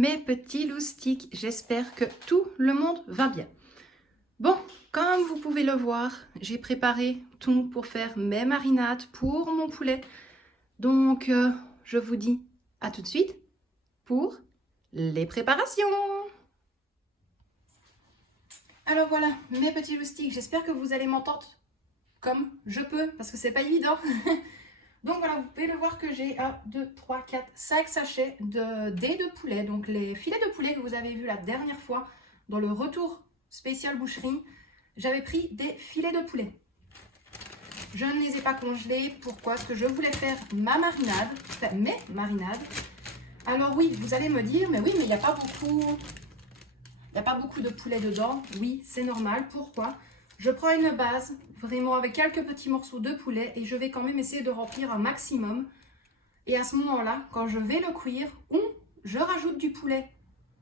mes petits loustiques, j'espère que tout le monde va bien. Bon, comme vous pouvez le voir, j'ai préparé tout pour faire mes marinades pour mon poulet. Donc, je vous dis à tout de suite pour les préparations. Alors voilà, mes petits loustiques, j'espère que vous allez m'entendre comme je peux, parce que c'est pas évident. Donc voilà, vous pouvez le voir que j'ai 1, 2, 3, 4, 5 sachets de dés de poulet. Donc les filets de poulet que vous avez vus la dernière fois dans le retour spécial boucherie, j'avais pris des filets de poulet. Je ne les ai pas congelés. Pourquoi? Parce que je voulais faire ma marinade, enfin mes marinades. Alors oui, vous allez me dire, mais oui, mais il n'y a pas beaucoup de poulet dedans. Oui, c'est normal. Pourquoi? Je prends une base, vraiment avec quelques petits morceaux de poulet et je vais quand même essayer de remplir un maximum. Et à ce moment-là, quand je vais le cuire, je rajoute du poulet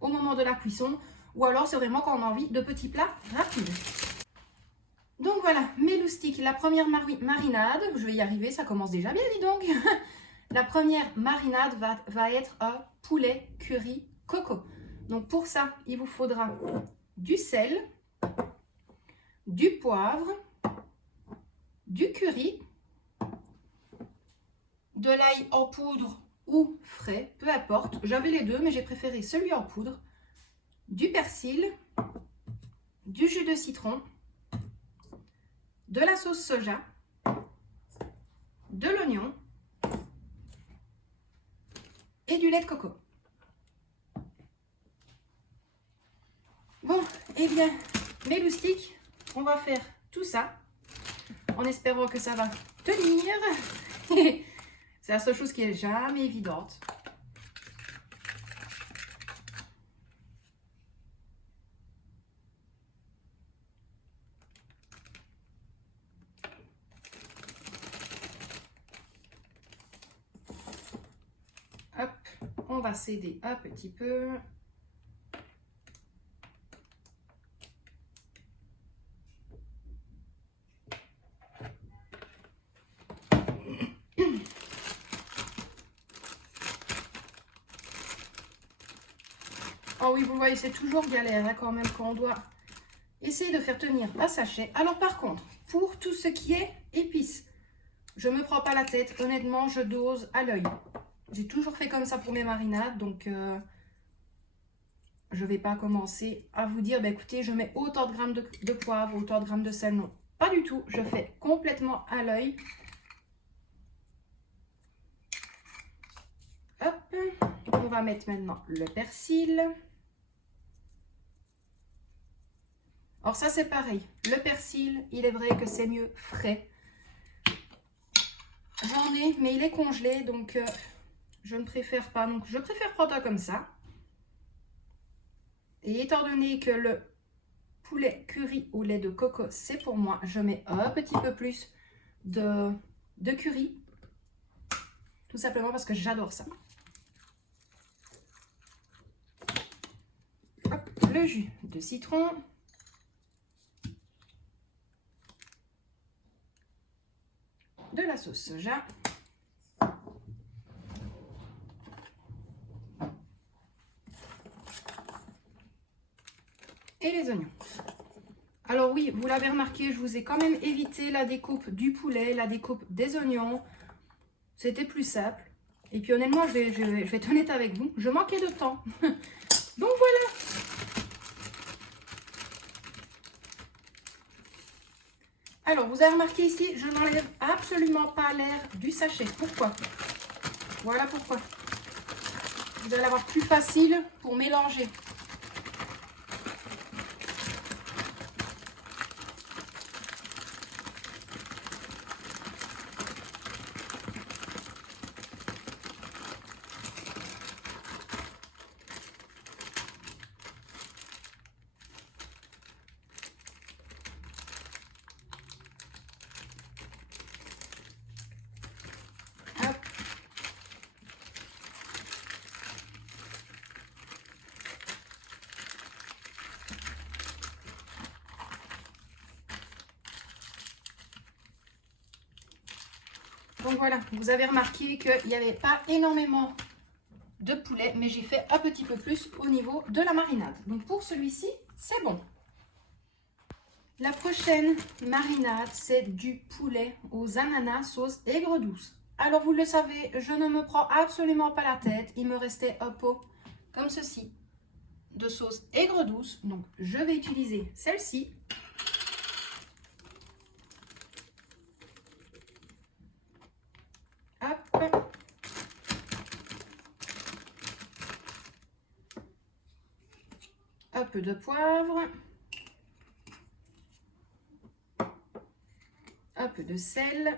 au moment de la cuisson. Ou alors, c'est vraiment quand on a envie de petits plats rapides. Donc voilà, mes loustiques, la première marinade, je vais y arriver, ça commence déjà bien, dis donc. La première marinade va être un poulet curry coco. Donc pour ça, il vous faudra du sel, du poivre, du curry, de l'ail en poudre ou frais, peu importe. J'avais les deux, mais j'ai préféré celui en poudre, du persil, du jus de citron, de la sauce soja, de l'oignon et du lait de coco. Bon, eh bien, mes loustiques, on va faire tout ça en espérant que ça va tenir. C'est la seule chose qui est jamais évidente. Hop, on va s'aider un petit peu. Oh oui, vous voyez, c'est toujours galère hein, quand même quand on doit essayer de faire tenir un sachet. Alors par contre, pour tout ce qui est épices, je ne me prends pas la tête. Honnêtement, je dose à l'œil. J'ai toujours fait comme ça pour mes marinades, donc je ne vais pas commencer à vous dire, bah, écoutez, je mets autant de grammes de poivre, autant de grammes de sel. Non, pas du tout. Je fais complètement à l'œil. Hop, on va mettre maintenant le persil. Alors ça c'est pareil, le persil, il est vrai que c'est mieux frais. J'en ai, mais il est congelé, donc je ne préfère pas. Donc je préfère prendre un comme ça. Et étant donné que le poulet curry au lait de coco, c'est pour moi, je mets un petit peu plus de curry. Tout simplement parce que j'adore ça. Hop, le jus de citron. De la sauce soja. Et les oignons. Alors oui, vous l'avez remarqué, je vous ai quand même évité la découpe du poulet, la découpe des oignons. C'était plus simple. Et puis honnêtement, je vais être honnête avec vous, je manquais de temps. Donc voilà. Alors, vous avez remarqué ici, je n'enlève absolument pas l'air du sachet. Pourquoi? Voilà pourquoi. Vous allez avoir plus facile pour mélanger. Donc voilà, vous avez remarqué qu'il n'y avait pas énormément de poulet, mais j'ai fait un petit peu plus au niveau de la marinade. Donc pour celui-ci, c'est bon. La prochaine marinade, c'est du poulet aux ananas sauce aigre douce. Alors vous le savez, je ne me prends absolument pas la tête. Il me restait un pot comme ceci de sauce aigre douce. Donc je vais utiliser celle-ci. Hop. Un peu de poivre. Un peu de sel.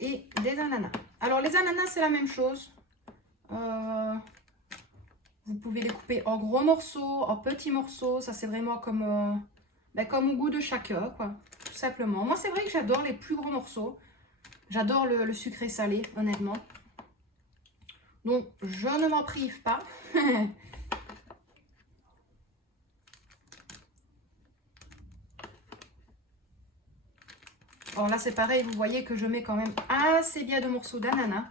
Et des ananas. Alors les ananas, c'est la même chose. Vous pouvez les couper en gros morceaux, en petits morceaux. Ça, c'est vraiment comme, comme au goût de chacun, quoi. Tout simplement. Moi, c'est vrai que j'adore les plus gros morceaux. J'adore le sucré salé, honnêtement. Donc, je ne m'en prive pas. Alors là, c'est pareil, vous voyez que je mets quand même assez bien de morceaux d'ananas.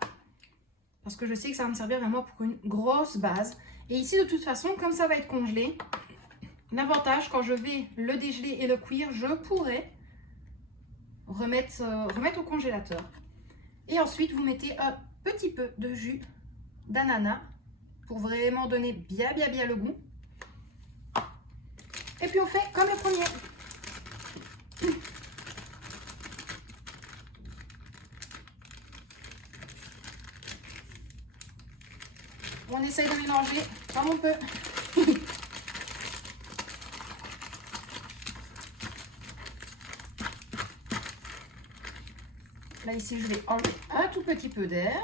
Parce que je sais que ça va me servir vraiment pour une grosse base. Et ici, de toute façon, comme ça va être congelé, l'avantage, quand je vais le dégeler et le cuire, je pourrais remettre au congélateur. Et ensuite, vous mettez un petit peu de jus d'ananas pour vraiment donner bien le goût. Et puis, on fait comme le premier. On essaye de mélanger comme on peut. Là, ici, je vais enlever un tout petit peu d'air.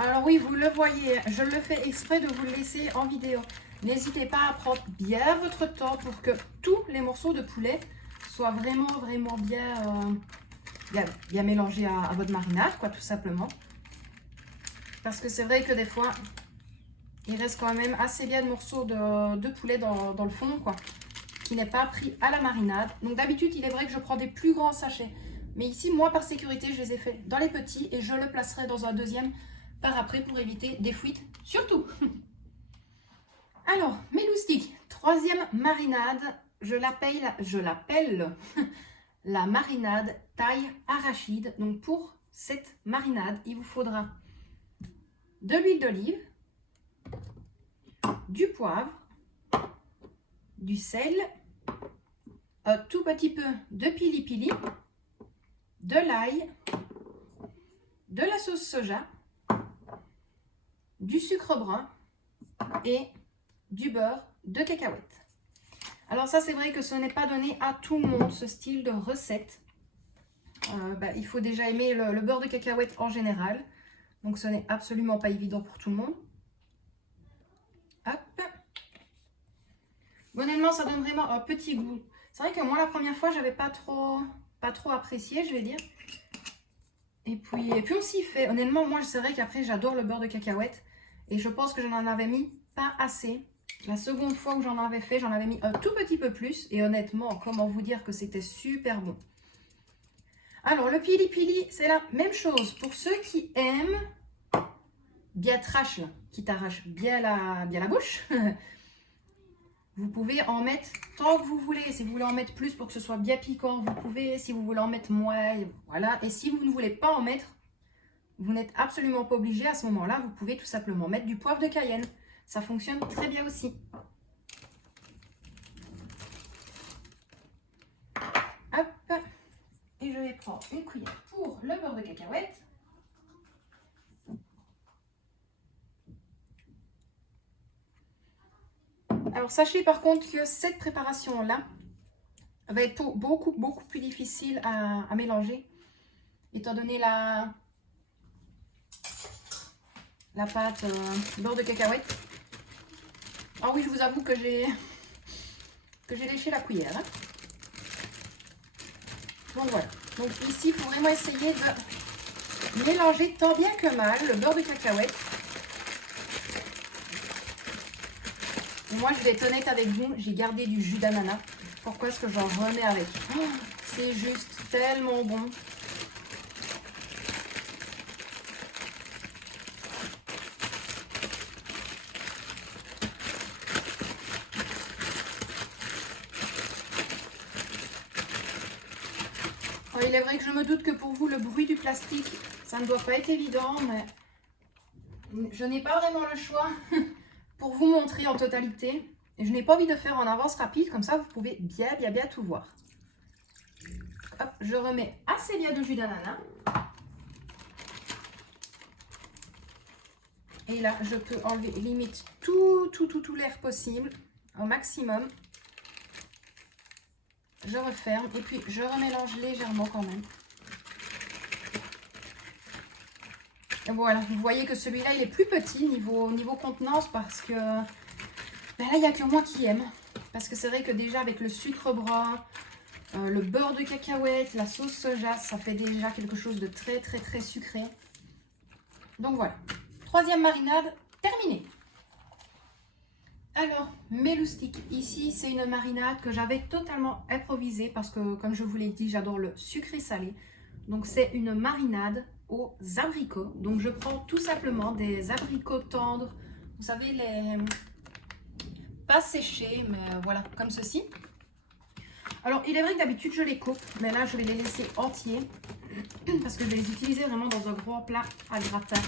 Alors oui, vous le voyez, je le fais exprès de vous le laisser en vidéo. N'hésitez pas à prendre bien votre temps pour que tous les morceaux de poulet soient vraiment bien mélangés à votre marinade, quoi, tout simplement. Parce que c'est vrai que des fois, il reste quand même assez bien de morceaux de poulet dans le fond, quoi, qui n'est pas pris à la marinade. Donc d'habitude, il est vrai que je prends des plus grands sachets. Mais ici, moi, par sécurité, je les ai fait dans les petits et je le placerai dans un deuxième par après pour éviter des fuites, surtout. Alors, mes loustiques, troisième marinade, je l'appelle la marinade taille arachide. Donc pour cette marinade, il vous faudra de l'huile d'olive, du poivre, du sel, un tout petit peu de pili-pili, de l'ail, de la sauce soja, du sucre brun et du beurre de cacahuète. Alors ça, c'est vrai que ce n'est pas donné à tout le monde, ce style de recette. Il faut déjà aimer le beurre de cacahuète en général. Donc ce n'est absolument pas évident pour tout le monde. Hop. Honnêtement, ça donne vraiment un petit goût. C'est vrai que moi, la première fois, j'avais pas trop apprécié, je vais dire. Et puis on s'y fait. Honnêtement, moi, c'est vrai qu'après, j'adore le beurre de cacahuète. Et je pense que je n'en avais mis pas assez. La seconde fois où j'en avais fait, j'en avais mis un tout petit peu plus. Et honnêtement, comment vous dire que c'était super bon. Alors, le pili-pili, c'est la même chose. Pour ceux qui aiment bien trash, là, qui t'arrache bien la bouche, vous pouvez en mettre tant que vous voulez. Si vous voulez en mettre plus pour que ce soit bien piquant, vous pouvez. Si vous voulez en mettre moins, voilà. Et si vous ne voulez pas en mettre, vous n'êtes absolument pas obligé. À ce moment-là, vous pouvez tout simplement mettre du poivre de Cayenne. Ça fonctionne très bien aussi. Hop. Et je vais prendre une cuillère pour le beurre de cacahuète. Alors, sachez par contre que cette préparation-là va être beaucoup plus difficile à mélanger, étant donné la pâte beurre de cacahuète. Ah oui, je vous avoue que j'ai léché la cuillère. Hein. Donc voilà. Donc ici, il faut vraiment essayer de mélanger tant bien que mal le beurre de cacahuète. Et moi, je vais être honnête avec vous, j'ai gardé du jus d'ananas. Pourquoi est-ce que j'en remets avec? Oh, c'est juste tellement bon. Oh, il est vrai que je me doute que pour vous, le bruit du plastique, ça ne doit pas être évident, mais je n'ai pas vraiment le choix pour vous montrer en totalité. Et je n'ai pas envie de faire en avance rapide, comme ça vous pouvez bien tout voir. Hop, je remets assez bien de jus d'ananas. Et là, je peux enlever limite tout l'air possible, au maximum. Je referme et puis je remélange légèrement quand même. Et voilà, vous voyez que celui-là, il est plus petit niveau contenance parce que... Ben là, il n'y a que moi qui aime. Parce que c'est vrai que déjà avec le sucre brun, le beurre de cacahuète, la sauce soja, ça fait déjà quelque chose de très sucré. Donc voilà. Troisième marinade, terminée. Alors, mes loustiques. Ici, c'est une marinade que j'avais totalement improvisée parce que, comme je vous l'ai dit, j'adore le sucré salé. Donc, c'est une marinade aux abricots. Donc, je prends tout simplement des abricots tendres. Vous savez, les... pas séchés, mais voilà, comme ceci. Alors, il est vrai que d'habitude, je les coupe, mais là, je vais les laisser entiers parce que je vais les utiliser vraiment dans un grand plat à gratin.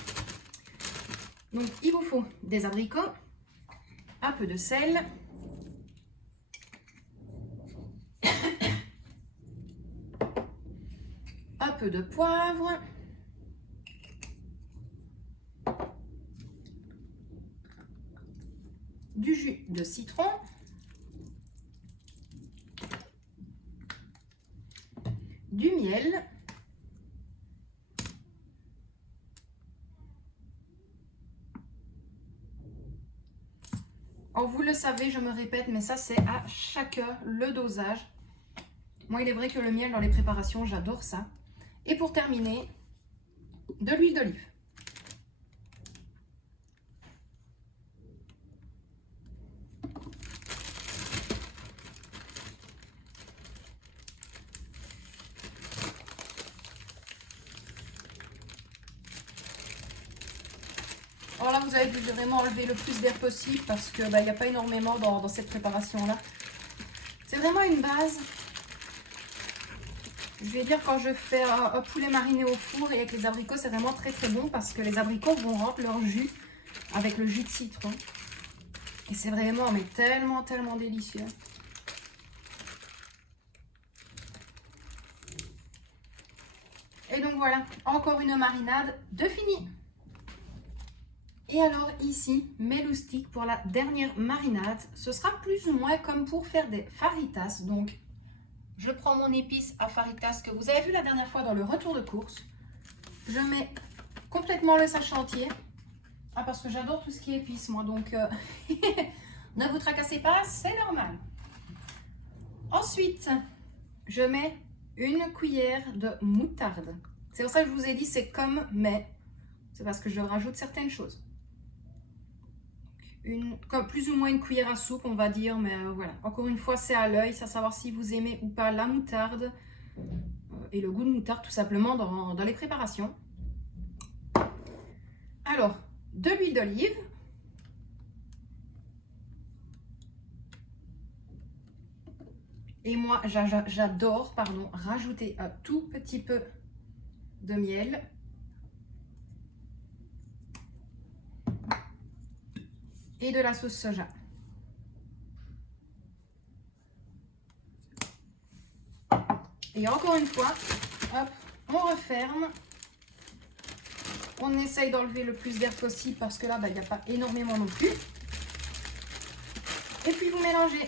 Donc, il vous faut des abricots, un peu de sel, un peu de poivre, du jus de citron, du miel, oh, vous le savez, je me répète, mais ça c'est à chacun le dosage. Moi, il est vrai que le miel dans les préparations, j'adore ça. Et pour terminer, de l'huile d'olive. Alors là, vous avez dû vraiment enlever le plus d'air possible parce qu'il n'y a pas énormément dans cette préparation-là. C'est vraiment une base. Je vais dire, quand je fais un poulet mariné au four et avec les abricots, c'est vraiment très bon parce que les abricots vont rendre leur jus avec le jus de citron. Et c'est vraiment mais tellement délicieux. Et donc voilà, encore une marinade de fini. Et alors ici, mes loustiques pour la dernière marinade. Ce sera plus ou moins comme pour faire des faritas. Donc, je prends mon épice à faritas que vous avez vu la dernière fois dans le retour de course. Je mets complètement le sachet entier. Ah, parce que j'adore tout ce qui est épice, moi. Donc, ne vous tracassez pas, c'est normal. Ensuite, je mets une cuillère de moutarde. C'est pour ça que je vous ai dit c'est comme, mais c'est parce que je rajoute certaines choses. Comme plus ou moins une cuillère à soupe, on va dire, mais voilà. Encore une fois, c'est à l'œil, c'est à savoir si vous aimez ou pas la moutarde et le goût de moutarde tout simplement dans les préparations. Alors, de l'huile d'olive. Et moi, j'adore, rajouter un tout petit peu de miel. Et de la sauce soja. Et encore une fois, hop, on referme. On essaye d'enlever le plus d'air possible parce que là, il n'y a pas énormément non plus. Et puis vous mélangez.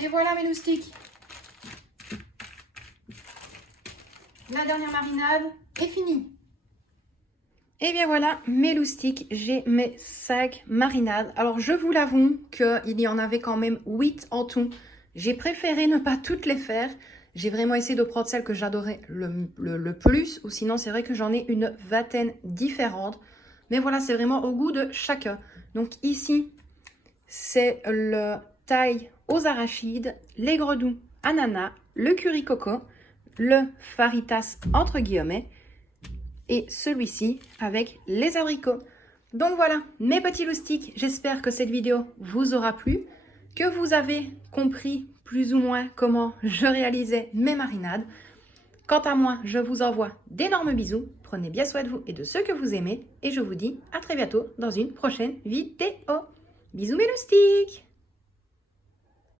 Et voilà mes loustiques. La dernière marinade est finie. Et bien voilà mes loustiques, j'ai mes 5 marinades. Alors je vous l'avoue qu'il y en avait quand même 8 en tout. J'ai préféré ne pas toutes les faire. J'ai vraiment essayé de prendre celles que j'adorais le plus. Ou sinon c'est vrai que j'en ai une vingtaine différentes. Mais voilà, c'est vraiment au goût de chacun. Donc ici, c'est le thaï aux arachides, l'aigre doux ananas, le curry coco, le faritas entre guillemets et celui-ci avec les abricots. Donc voilà mes petits loustiques, j'espère que cette vidéo vous aura plu, que vous avez compris plus ou moins comment je réalisais mes marinades. Quant à moi, je vous envoie d'énormes bisous, prenez bien soin de vous et de ceux que vous aimez et je vous dis à très bientôt dans une prochaine vidéo. Bisous mes loustiques!